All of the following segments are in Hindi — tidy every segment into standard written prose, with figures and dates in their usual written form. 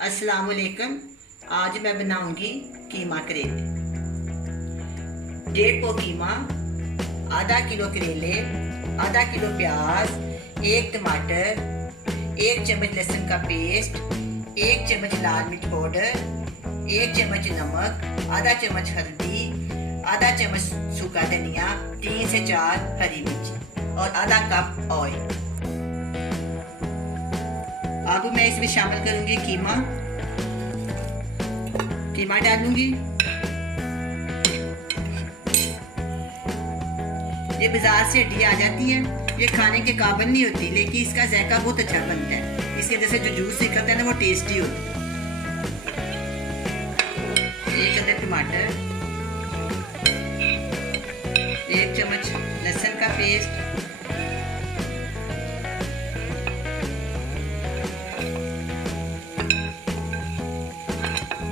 अस्सलाम वालेकुम। आज मैं बनाऊंगी कीमा करेले। 1.5 पौ कीमा, आधा किलो करेले, आधा किलो प्याज, 1 टमाटर, 1 चम्मच लहसुन का पेस्ट, 1 चम्मच लाल मिर्च पाउडर, 1 चम्मच नमक, आधा चम्मच हल्दी, आधा चम्मच सूखा धनिया, 3 से 4 हरी मिर्च और आधा कप ऑयल। अब मैं इसमें शामिल करूंगी कीमा डालूंगी। ये बाजार से हड्डी आ जाती है, ये खाने के काबिल नहीं होती, लेकिन इसका जायका बहुत अच्छा बनता है। इसकी वजह से जो जूस निकलता है ना, वो टेस्टी होता है। 1 अदद टमाटर, 1 चम्मच लहसुन का पेस्ट,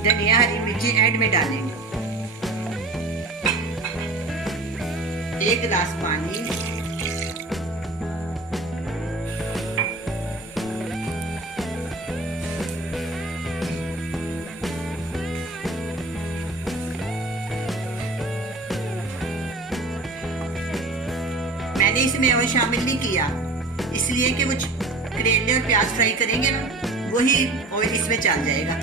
धनिया, हरी मिर्ची ऐड में डालेंगे। 1 गिलास पानी, मैंने इसमें ऑयल शामिल नहीं किया, इसलिए कि वो करेले और प्याज फ्राई करेंगे ना, वही ऑयल इसमें चल जाएगा।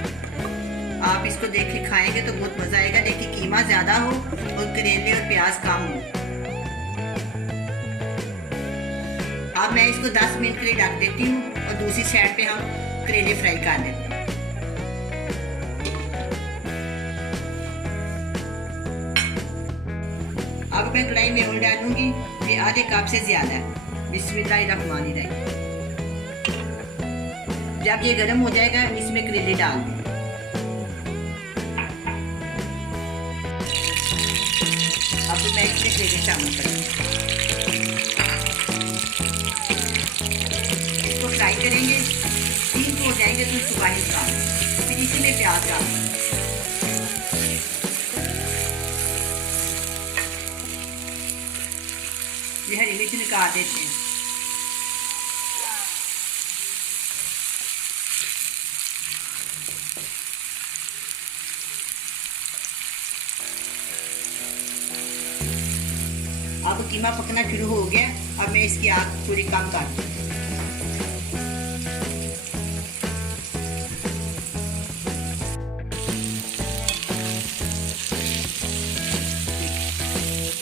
आप इसको देख के खाएंगे तो बहुत मजा आएगा, लेकिन कीमा ज्यादा हो और करेले और प्याज कम हो। अब मैं इसको 10 मिनट के लिए ढक देती हूँ और दूसरी साइड पे हम करेले फ्राई कर लेते हैं। अब मैं कढ़ाई में ऑयल डालूंगी, ये आधे कप से ज्यादा है। बिस्मिल्लाहिर्रहमानिर्रहीम। जब ये गर्म हो जाएगा, इसमें करेले डाल दें। अब मैं इसमें करेले शामिल करूँगी, इसको फ्राई करेंगे। 3 हो जाएंगे तो इसको बाहर निकाल, फिर इसमें प्याज डाल, ये हरी मिर्च निकाल देते हैं। अब कीमा पकना शुरू हो गया, अब मैं इसकी आग थोड़ी कम कर दूँ।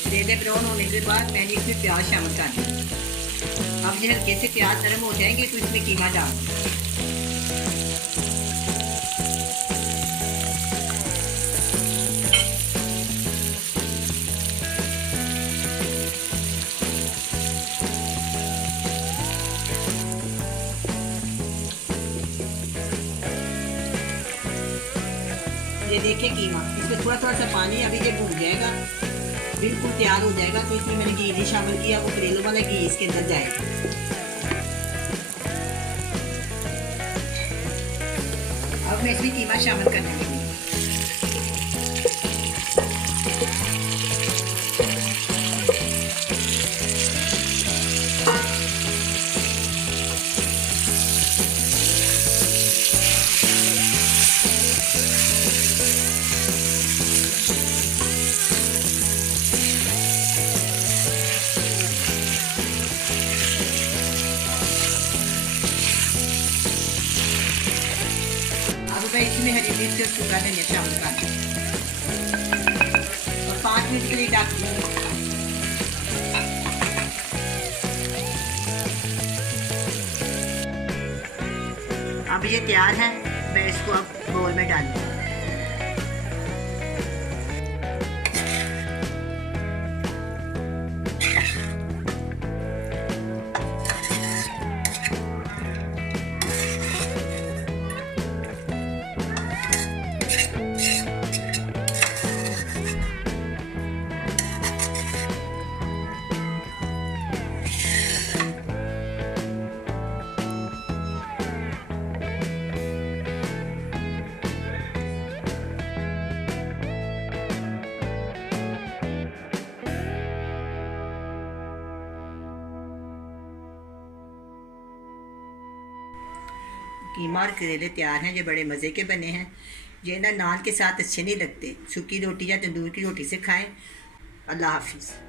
करेले ब्राउन होने के बाद मैंने इसमें प्याज शामिल कर दिया। अब ये हल्के से प्याज नरम हो जाएंगे तो इसमें कीमा डाल दूँ। ये देखिए कीमा, इसमें थोड़ा थोड़ा सा पानी, अभी ये भून जाएगा, बिल्कुल तैयार हो जाएगा। तो इसमें मैंने घी नहीं शामिल किया, वो करेलों वाला घी इसके अंदर जाएगा। अब मैं इसमें कीमा शामिल करने लगी। मैं इसमें हरी मिर्च और सूखा धनिया शामिल कर दूँ और 5 मिनट के लिए ढक दूँगी। अब ये तैयार है, मैं इसको अब बोल में डाल दूँ। कीमा और करेले तैयार हैं। ये बड़े मज़े के बने हैं। ये ना नान के साथ अच्छे नहीं लगते, सूखी रोटी या तंदूर की रोटी से खाएं। अल्लाह हाफिज़।